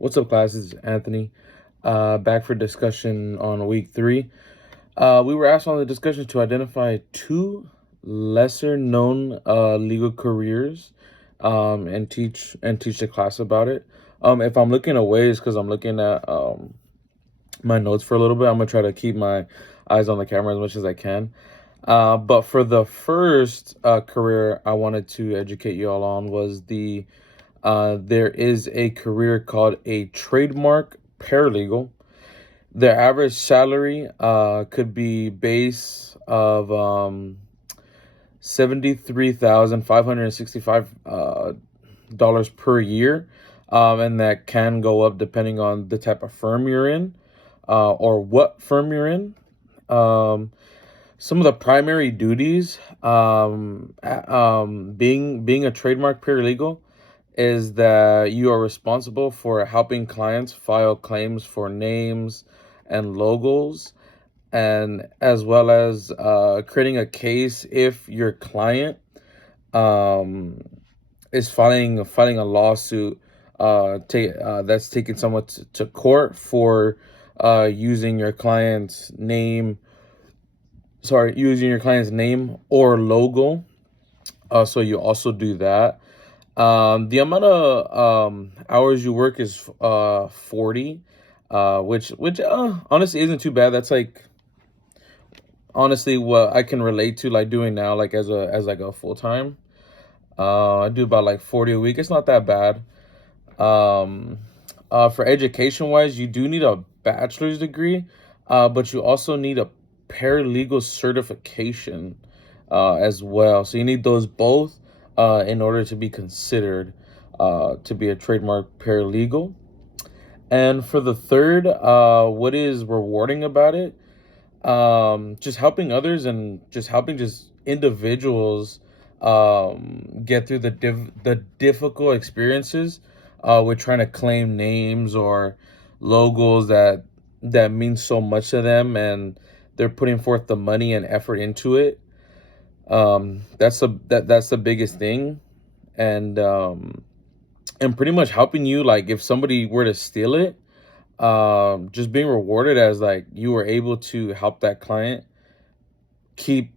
What's up, class? This is Anthony. Back for discussion on week 3. We were asked on the discussion to identify two lesser known legal careers, and teach the class about it. If I'm looking away, it's because I'm looking at my notes for a little bit. I'm gonna try to keep my eyes on the camera as much as I can. But for the first career I wanted to educate you all on was there is a career called a trademark paralegal. Their average salary could be base of $73,565 dollars per year, and that can go up depending on the type of firm you're in, or what firm you're in. Um, some of the primary duties, being a trademark paralegal, is that you are responsible for helping clients file claims for names and logos, and as well as creating a case if your client um, is filing a lawsuit that's taking someone to court for using your client's name. Sorry, using your client's name or logo. So you also do that. The amount of hours you work is 40, which honestly isn't too bad. That's like honestly what I can relate to, like doing now, like as like a full time. I do about like 40 a week. It's not that bad. Um, for education wise, you do need a bachelor's degree, but you also need a paralegal certification as well. So you need those both in order to be considered to be a trademark paralegal. And for the third, what is rewarding about it? Just helping others and just helping just individuals get through the difficult experiences with trying to claim names or logos that mean so much to them, and they're putting forth the money and effort into it. That's the biggest thing. And um and pretty much helping you, like if somebody were to steal it, just being rewarded as like you were able to help that client keep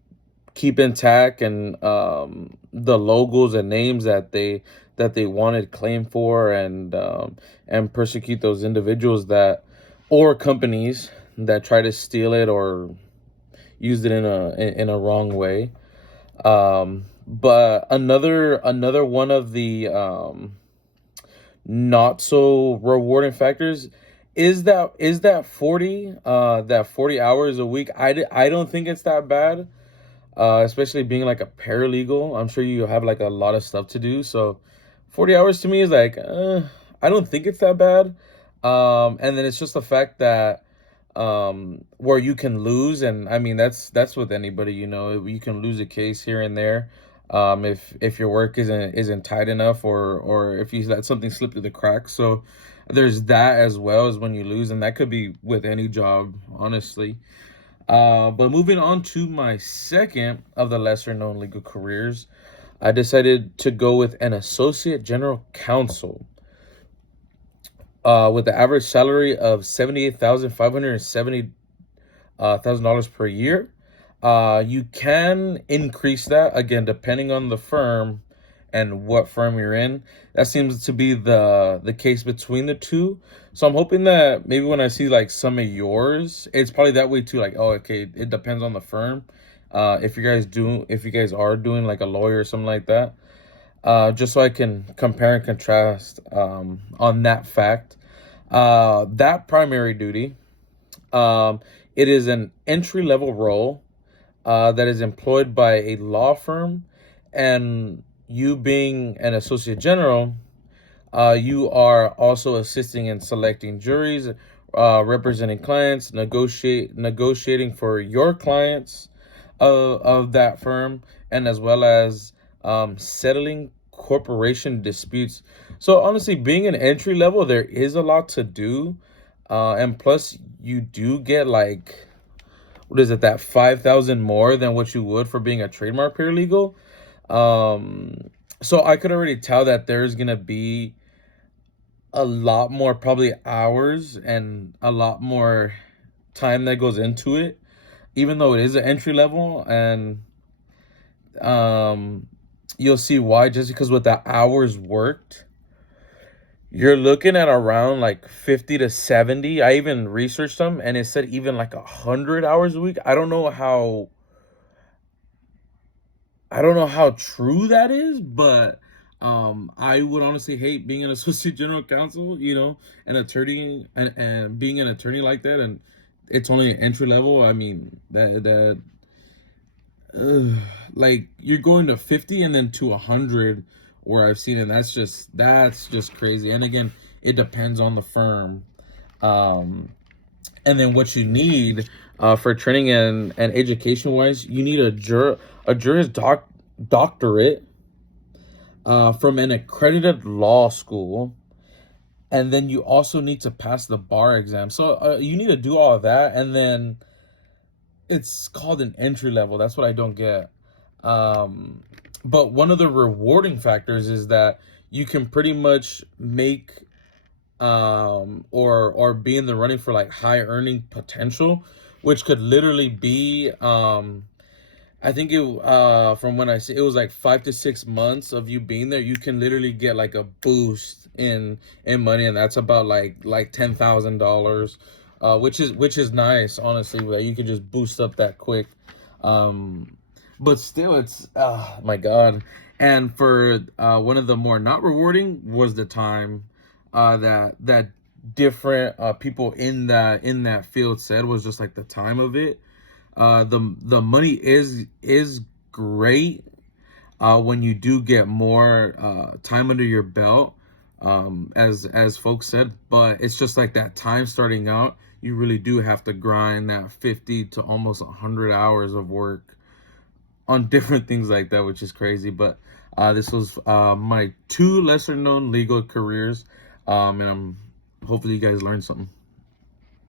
keep intact, and the logos and names that they wanted claim for, and persecute those individuals that or companies that try to steal it or used it in a wrong way. But another one of the not so rewarding factors is that 40 hours a week. I don't think it's that bad, especially being like a paralegal. I'm sure you have like a lot of stuff to do, so 40 hours to me is like, I don't think it's that bad. And then it's just the fact that where you can lose, and I mean that's with anybody, you can lose a case here and there, if your work isn't tight enough, or if you let something slip through the cracks. So there's that as well as when you lose, and that could be with any job, honestly. But moving on to my second of the lesser known legal careers, I decided to go with an associate general counsel, with the average salary of $78,570 per year. You can increase that again depending on the firm and what firm you're in. That seems to be the case between the two. So I'm hoping that maybe when I see like some of yours, it's probably that way too. Like, oh, okay, it depends on the firm. If you guys are doing like a lawyer or something like that, just so I can compare and contrast on that fact. That primary duty, um, it is an entry level role that is employed by a law firm, and you being an associate general, you are also assisting in selecting juries, representing clients, negotiating for your clients of that firm, and as well as settling corporation disputes. So honestly, being an entry level, there is a lot to do, and plus you do get like, what is it, that 5,000 more than what you would for being a trademark paralegal. Um, so I could already tell that there's gonna be a lot more probably hours and a lot more time that goes into it, even though it is an entry level. And um you'll see why, just because with the hours worked, you're looking at around like 50 to 70. I even researched them and it said even like 100 hours a week. I don't know how true that is, but I would honestly hate being an associate general counsel, an attorney, and being an attorney like that, and it's only an entry level. I mean, uh, like you're going to 50 and then to 100 where I've seen it. That's just crazy. And again, it depends on the firm. Um, and then what you need for training and education wise, you need a Juris Doctorate from an accredited law school, and then you also need to pass the bar exam. So you need to do all of that, and then it's called an entry level. That's what I don't get. Um, but one of the rewarding factors is that you can pretty much make or be in the running for like high earning potential, which could literally be I think it from when I see it was like 5 to 6 months of you being there, you can literally get like a boost in money, and that's about like $10,000, which is nice, honestly, that you can just boost up that quick. But still, it's my God. And for one of the more not rewarding was the time that different people in that field said was just like the time of it. The money is great when you do get more time under your belt, as folks said, but it's just like that time starting out, you really do have to grind that 50 to almost 100 hours of work on different things like that, which is crazy. But this was my two lesser known legal careers, and I'm hopefully you guys learned something.